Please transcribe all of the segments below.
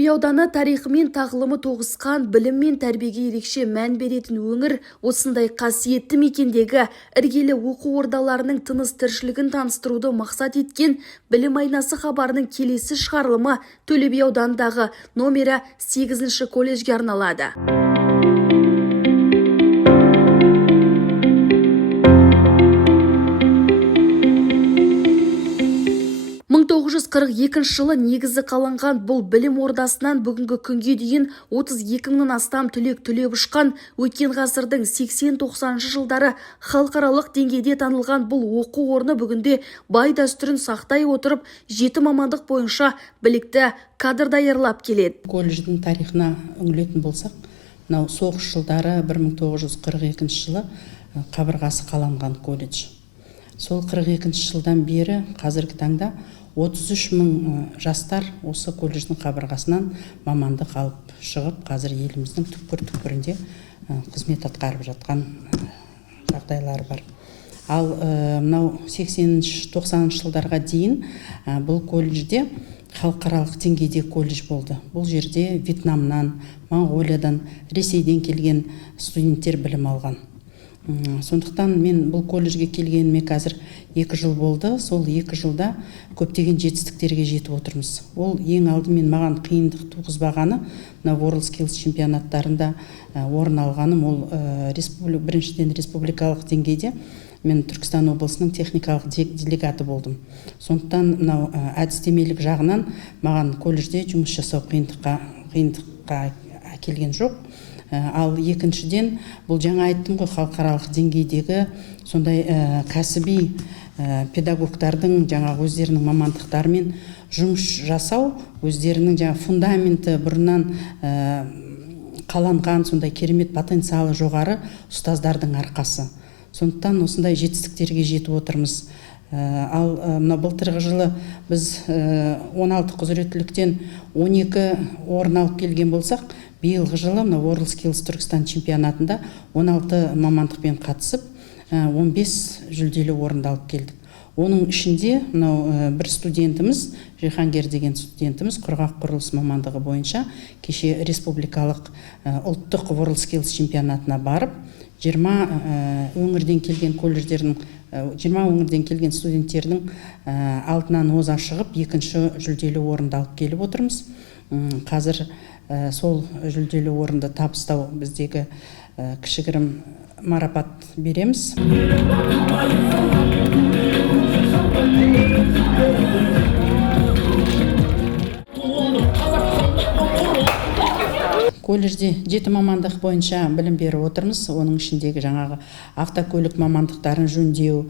Төле би ауданы тарихы мен тағылымы тоғысқан, білім мен тәрбиеге ерекше мән беретін өңір. Осындай қасиетті мекендегі іргелі оқу ордаларының тыныс тіршілігін таныстыруды мақсат еткен білім айнасы хабарының келесі шығарылымы Төле би ауданындағы номері 8 колледжге арналады. 1942 жылы негізі қаланған бұл білім ордасынан бүгінгі күнге дейін 32 мыңнан астам түлек түлеп ұшқан. Өткен ғасырдың 80-90 жылдары халықаралық деңгейде танылған бұл оқу орны бүгінде бай дәстүрін сақтай отырып, 7 мамандық бойынша білікті кадр даярлап келеді. Колледждің тарихына үңілетін болсақ, мынау соғыс жылдары 1942 жылы қабырғасы қаланған колледж. Сол 42 жылдан бері қазіргі таңда 33 мың жастар осы колледждің қабырғасынан мамандық алып шығып, қазір еліміздің түкпір-түкпірінде қызмет атқарып жатқан жағдайлары бар. Ал мынау 80-90 жылдарға дейін бұл колледжде халықаралық деңгейде колледж болды. Бұл жерде Вьетнамнан, Моңғолиядан, Ресейден келген студенттер білім алған. Сондықтан мен бұл колледжге келгеніме қазір 2 жыл болды. Сол 2 жылда көптеген жетістіктерге жетіп отырмыз. Ол ең алдымен маған қиындық туғызбағаны, WorldSkills чемпионаттарында орын алғаным, ол біріншіден республикалық деңгейде мен Түркістан облысының техникалық делегаты болдым. Сондықтан мынау әдістемелік жағынан маған колледжде жұмыс жасау қиындыққа әкелген жоқ. Ал екіншіден, бұл жаңа айттым ғой, халықаралық деңгейдегі сондай кәсіби педагогтардың жаңа өздерінің мамандықтарымен жұмыс жасау, өздерінің жаңа фундаменті бұрыннан қаланған сондай керемет потенциалы жоғары ұстаздардың арқасы. Сондықтан осындай жетістіктерге жетіп отырмыз. Ал мына былтырғы жылы біз 16 құзыреттіліктен 12 орын алып келген болсақ, биылғы жылы WorldSkills Түркістан чемпионатында 16 мамандықпен қатысып, 15 жүлделі орынды алып келдік. Оның ішінде бір студентіміз, Жихангер деген студентіміз, құрғақ құрылыс мамандығы бойынша кеше республикалық ұлттық WorldSkills чемпионатына барып, 20 өңірден келген колледждердің 20 өңірден келген студенттердің алдынан оза шығып, 2-ші жүлделі орынды алып келіп отырмыз. Қазір сол жүлделі орынды табыстау біздегі кішігірім марапат береміз. Колледжде 7 мамандық бойынша білім беріп отырмыз. Оның ішіндегі жаңағы автокөлік мамандықтарын жөндеу,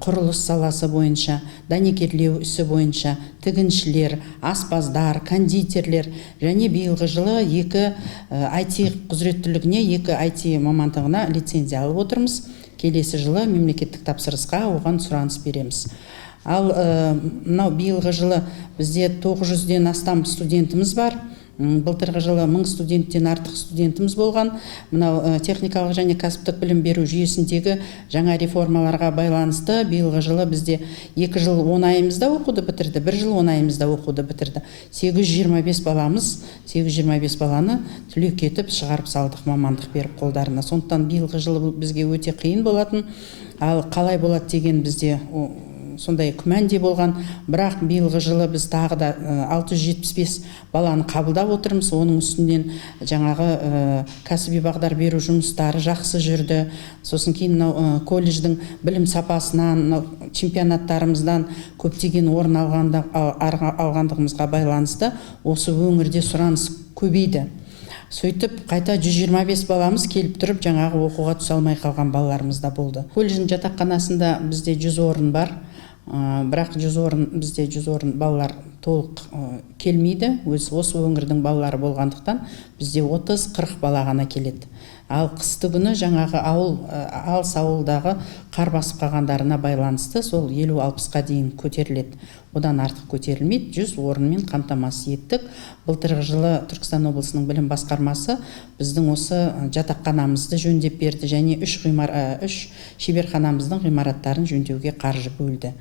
құрылыс саласы бойынша, дәнекерлеу ісі бойынша, тігіншілер, аспаздар, кондитерлер және биылғы жылы 2 IT құзыреттілігіне, 2 IT мамандығына лицензия алып отырмыз. Келесі жылы мемлекеттік тапсырысқа оған сұраныс береміз. Ал мынау биылғы жылы бізде 900-ден астам студентіміз бар. Былтырғы жылы 1000 студенттен артық студентіміз болған. Мынау техникалық және кәсіптік білім беру жүйесіндегі жаңа реформаларға байланысты биылғы жылы бізде 2 жыл 10 айымызда оқуды бітірді, 1 жыл 10 айымызда оқуды бітірді. 825 баланы түлек етіп шығарып салдық мамандық беріп қолдарына. Сондықтан биылғы жылы бізге өте қиын болатын. Ал қалай болады деген бізде сондай күмәнде болған, бірақ биылғы жылы біз тағы да 675 баланы қабылдап отырмыз. Оның үстінен жаңағы кәсіби бағдар беру жұмыстары жақсы жүрді. Сосын кейін колледждің білім сапасынан, чемпионаттарымыздан көптеген орын алғандығымызға байланысты осы өңірде сұраныс көбейді. Сөйтіп, қайта 125 баламыз келіп тұрып, жаңағы оқуға түсе алмай қалған балаларымыз да болды. Колледждің жатақханасында бізде 100 орын бар. Бірақ бізде 100 орын балалар толық келмейді. Осы өңірдің балалары болғандықтан бізде 30-40 бала ғана келеді. Ал қысты күні жаңағы алыс ауылдағы қар басып қалғандарына байланысты сол 50-60-қа дейін көтеріледі. Одан артық көтерілмейді, 100 орынмен қамтамасыз еттік. Былтырғы жылы Түркістан облысының білім басқармасы біздің осы жатақханамызды жөндеп берді және 3 шеберханамыздың ғимараттарын жөндеуге қаржы бөлді.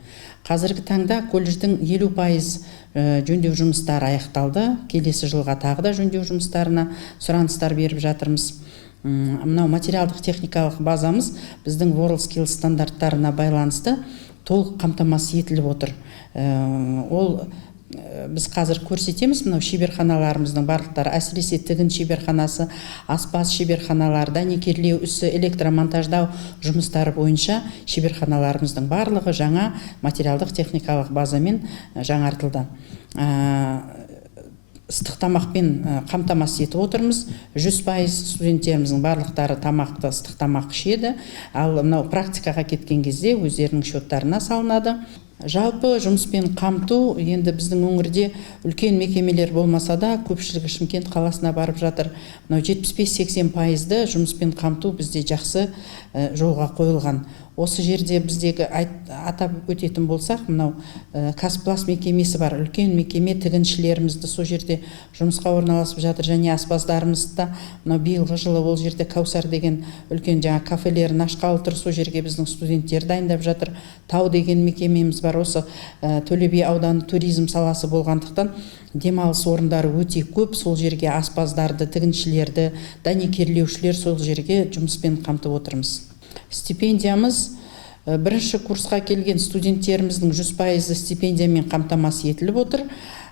Қазіргі таңда колледждің 50% жөндеу жұмыстары аяқталды. Келесі жылға тағы да жөндеу жұмыстарына сұраныстар беріп жатырмыз. Мынау материалдық техникалық базамыз біздің WorldSkills стандарттарына байланысты толық қамтамасыз етіліп отыр. Ол біз қазір көрсетеміз, мынау шеберханаларымыздың барлықтары, әсіресе тігін шеберханасы, аспаз шеберханалары, дәнекерлеу ісі, электромонтаждау жұмыстары бойынша шеберханаларымыздың барлығы жаңа материалдық техникалық базамен жаңартылды. Ыстық тамақпен қамтамасыз етіп отырмыз. 100% студенттеріміздің барлықтары тамақты, ыстық тамақ ішеді. Ал мынау практикаға кеткен кезде өздерінің счеттарына салынады. Жалпы жұмыспен қамту енді біздің өңірде үлкен мекемелер болмаса да, көпшілігі Шымкент қаласына барып жатыр. Мынау 75-80%-ды жұмыспен қамту бізде жақсы жолға қойылған. Осы жерде біздегі атап өтетін болсақ, мынау Қазпласт мекемесі бар, үлкен мекеме, тігіншілерімізді сол жерде жұмысқа орналасып жатыр, және аспаздарымызды. Мынау биылғы жылы ол жерде Каусар деген үлкен жаңа кафелерін ашқалы тұр, сол жерге біздің студенттер дайындап жатыр. Тау деген мекемеміз бар, осы Төле би ауданы туризм саласы болғандықтан демалыс орындары өте көп. Сол жерге аспаздарды, тігіншілерді, дәнекерлеушілер сол жерге жұмыспен қамтып отырмыз. Стипендиямыз бірінші курсқа келген студенттеріміздің 100% стипендиямен қамтамасыз етіліп отыр.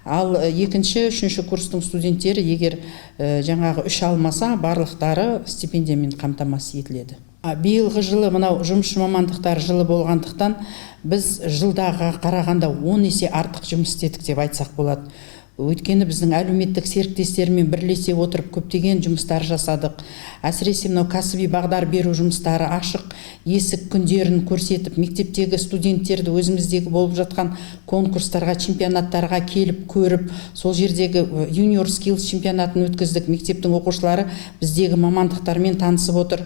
Ал екінші, үшінші курстың студенттері егер жаңағы 3 алмаса, барлықтары стипендиямен қамтамасыз етіледі. Биылғы жылы мынау жұмысшы мамандықтар жылы болғандықтан біз жылдағы қарағанда 10 есе артық жұмыс істедік деп айтсақ болады. Өйткені біздің әлеуметтік серіктестермен бірлесе отырып көптеген жұмыстар жасадық. Әсіресе мынау кәсіби бағдар беру жұмыстары, ашық есік күндерін көрсетіп, мектептегі студенттерді өзіміздегі болып жатқан конкурстарға, чемпионаттарға келіп көріп, сол жердегі Junior Skills чемпионатын өткіздік. Мектептің оқушылары біздегі мамандықтармен танысып отыр.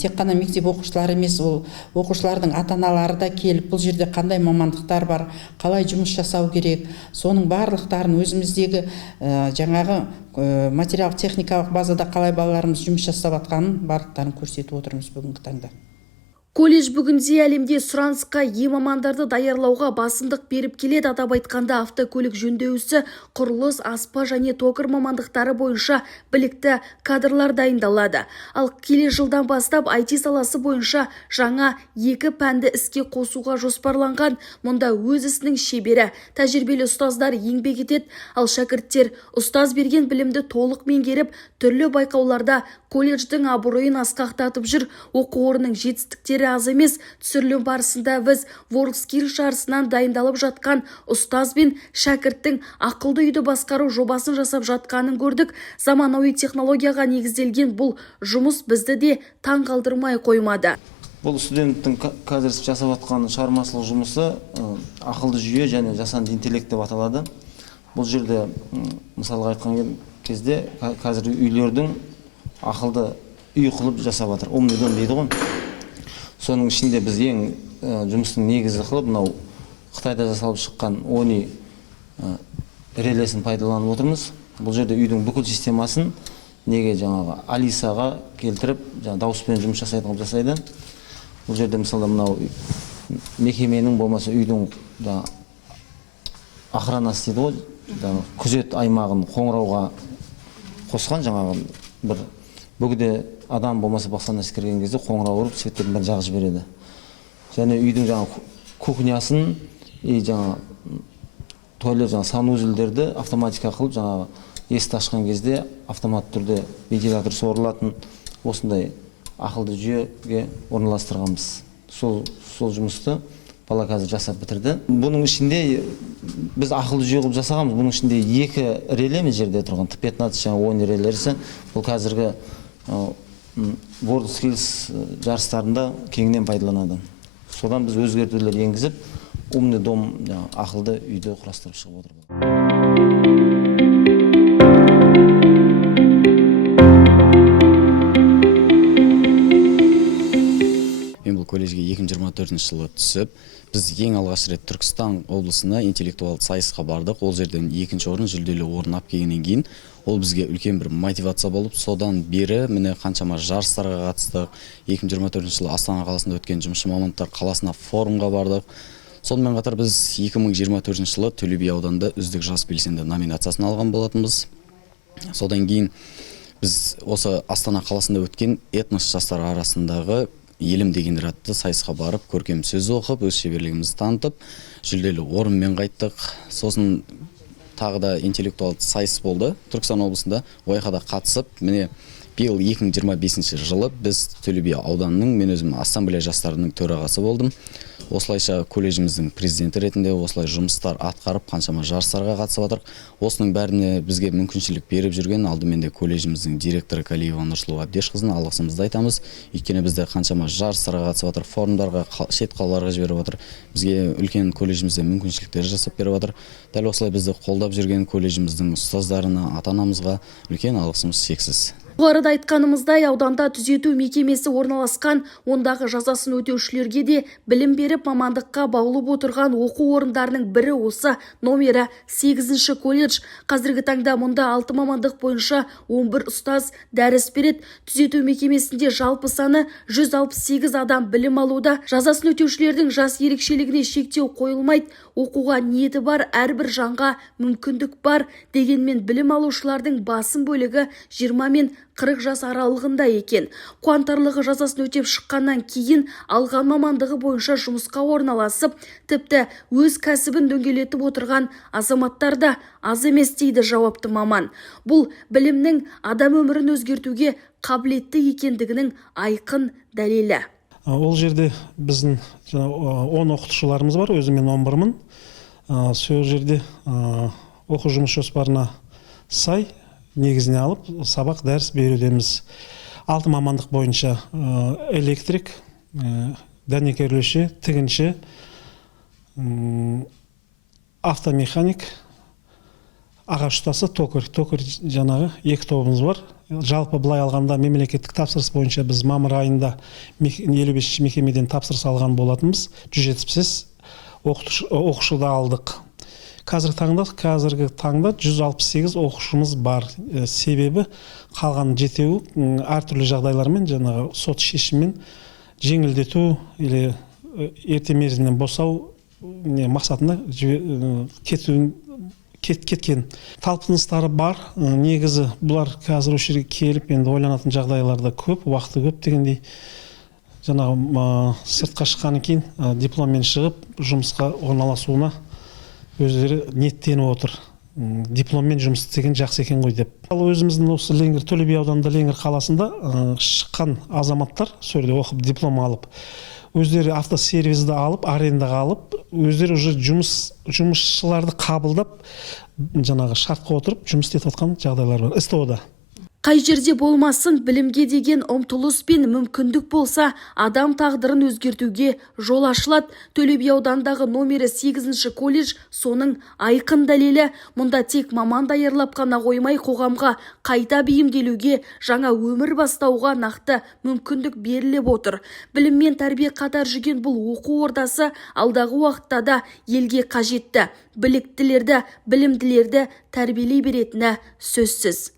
Тек қана мектеп оқушылары емес, ол оқушылардың ата-аналары да келіп, бұл жерде қандай мамандықтар бар, қалай жұмыс жасау керек, соның барлықтарын өзіміздегі жаңағы материал техникалық базада қалай балаларымыз жұмыс жасап атқанын барлықтарын көрсетіп отырмыз бүгінгі таңда. Колледж бүгінде әлемде сұранысқа ие мамандарды даярлауға басымдық беріп келеді. Атап айтқанда автокөлік жөндеушісі, құрылыс, аспаз және токарь мамандықтары бойынша білікті кадрлар дайындалады. Ал келер жылдан бастап IT саласы бойынша жаңа 2 пәнді іске қосуға жоспарланған. Мұнда өз ісінің шебері, тәжірибелі ұстаздар еңбек етеді. Ал шәкірттер ұстаз берген білімді толық меңгеріп, түрлі байқауларда колледждің абыройын асқақтатып жүр. Оқу орнының жетістіктері аз емес. Түсірілім барысында біз WorldSkills жарысынан дайындалып жатқан ұстаз бен шәкірттің ақылды үйді басқару жобасын жасап жатқанын көрдік. Заманауи технологияға негізделген бұл жұмыс бізді де таң қалдырмай қоймады. Бұл студенттің қазір жасап жатқан шығармашылық жұмысы ақылды жүйе және жасанды интеллект деп аталады. Бұл жерде мысалға айтқан кезде қазір үйлердің ақылды үй қылып жасап жатыр. Умный дом дейді ғой. Соның ішінде біз ең жұмыстың негізі қылып, мынау Қытайда жасалып шыққан Oni релесін пайдаланып отырмыз. Бұл жерде үйдің бүкіл системасын неге жаңағы Алисаға келтіріп, дауыспен жұмыс жасайтын жасайды. Бұл жерде мысалы мынау мекеменің болмаса үйдің охранасы дейді ғой, күзет аймағын қоңырауға қосқан жаңағы бір бөгде адам болмаса басқа нәрсе кірген кезде қоңырау ұрып светтердің бәрін жағып жібереді. Және үйдің жаңағы кухнясын жаңағы туалет жаңағы санузелдерді автоматика қылып жаңағы есікті ашқан кезде автомат түрде вентилятор сорылатын осындай ақылды жүйеге орналастырғанбыз. Сол жұмысты бала қазір жасап бітірді. Бұның ішінде біз ақылды жүйе қылып жасағанбыз. Бұның ішінде 2 реле мына жерде тұрған Т-15 жаңа Oni релесі. Бұл қазіргі WorldSkills жарыстарында кеңінен пайдаланады. Содан біз өзгертулер енгізіп, умный дом ақылды үйді құрастырып шығып отырмыз. Мен бұл колледжге 2024 жылы түсіп, біз ең алғаш рет Түркістан облысына интеллектуалды сайысқа бардық. Ол жерден 2-ші орын, жүлделі орын алып келгеннен кейін ол бізге үлкен бір мотивация болып, содан бері міне қаншама жарыстарға қатыстық. 2024 жылы Астана қаласында өткен жұмысшы мамандықтар қаласына форумға бардық. Сонымен қатар біз 2024 жылы Төле би ауданында үздік жас белсенді номинациясын алған болатынбыз. Содан кейін біз осы Астана қаласында өткен этнос жастар арасындағы елім дегендер атты сайысқа барып, көркем сөз оқып, өз шеберлігімізді танытып, жүлделі орынмен қайттық. Сосын тағы да интеллектуалды сайыс болды Түркістан облысында. Ойқада қатысып, міне биыл 2025 жылы біз Төле би ауданының, мен өзім ассамблея жастарының төрағасы болдым. Осылайша колледжіміздің президенті ретінде осылай жұмыстар атқарып, қаншама жарыстарға қатысып жатырмық. Осының бәріне бізге мүмкіншілік беріп жүрген алдымен де колледжіміздің директоры Калиева Нұрсұлу Әбдешқызына алғысымызды айтамыз. Өйткені бізде қаншама жарыстарға қатысып жатыр, форумдарға, шет қалаларға жіберіп жатыр. Бізге үлкен колледжімізде мүмкіншіліктер жасап беріп жатыр. Дәл осылай бізді қолдап жүрген колледжіміздің ұстаздарына, ата-анамызға үлкен алғысымыз шексіз. Жоғарыда айтқанымыздай, ауданда түзету мекемесі орналасқан, ондағы жазасын өтеушілерге де білім беріп мамандыққа баулып отырған оқу орындарының бірі осы номері 8-ші колледж. Қазіргі таңда мұнда 6 мамандық бойынша 11 ұстаз дәріс береді. Түзету мекемесінде жалпы саны 168 адам білім алуда. Жазасын өтеушілердің жас ерекшелігіне шектеу қойылмайды. Оқуға ниеті бар, әрбір жанға мүмкіндік бар. Дегенмен білім алушылардың басым бөлігі 20 мен 40 жас аралығында екен. Қуантарлығы жазасын өтеп шыққаннан кейін алған мамандығы бойынша жұмысқа орналасып, тіпті өз кәсібін дөңгелетіп отырған азаматтар да аз емес дейді жауапты маман. Бұл білімнің адам өмірін өзгертуге қабілетті екендігінің айқын дәлелі. Ол жерде біздің 10 оқытушыларымыз бар, өзімен 11-мін. Сол жерде оқу жұмыс жоспарына сай негізіне алып, сабақ дәріс берудеміз. 6 мамандық бойынша электрик, дәнекерлеуші, тігінші, автомеханик, ағаш ұстасы, токарь жаңағы 2 тобымыз бар. Жалпы былай алғанда мемлекеттік тапсырыс бойынша біз мамыр айында 55 мекемеден тапсырыс алған болатынбыз. 178 оқушыда алдық. Қазіргі таңда 168 оқушымыз бар. Себебі қалған 7-еу әртүрлі жағдайлармен, жаңағы сот шешіммен жеңілдету или ерте мерзімнен босау мақсатында кеткен. Талпыныстары бар. Негізі бұлар қазір осы жерге келіп енді ойланатын жағдайларда көп, уақыты көп дегендей. Жаңағы сыртқа шыққаннан кейін дипломмен шығып, жұмысқа орналасуына өздері ниеттеніп отыр. Дипломмен жұмыс істеген жақсы екен ғой деп. Ал өзіміздің осы Ленгір, Төле би ауданында Ленгір қаласында шыққан азаматтар, сөйде оқып диплом алып, өздері автосервизді алып, арендаға алып, өздері уже жұмысшыларды қабылдап, жаңағы шартқа отырып жұмыс істетіп жатқан жағдайлар бар. СТО-да. Қай жерде болмасын, білімге деген ұмтылыс пен мүмкіндік болса, адам тағдырын өзгертуге жол ашылады. Төле би аудандағы номері 8-ші колледж соның айқын дәлелі. Мұнда тек маман даярлап қана қоймай, қоғамға қайта бейімделуге, жаңа өмір бастауға нақты мүмкіндік беріліп отыр. Білім мен тәрбие қатар жүрген бұл оқу ордасы алдағы уақытта да елге қажетті, біліктілерді, білімділерді тәрбиелей беретіні сөзсіз.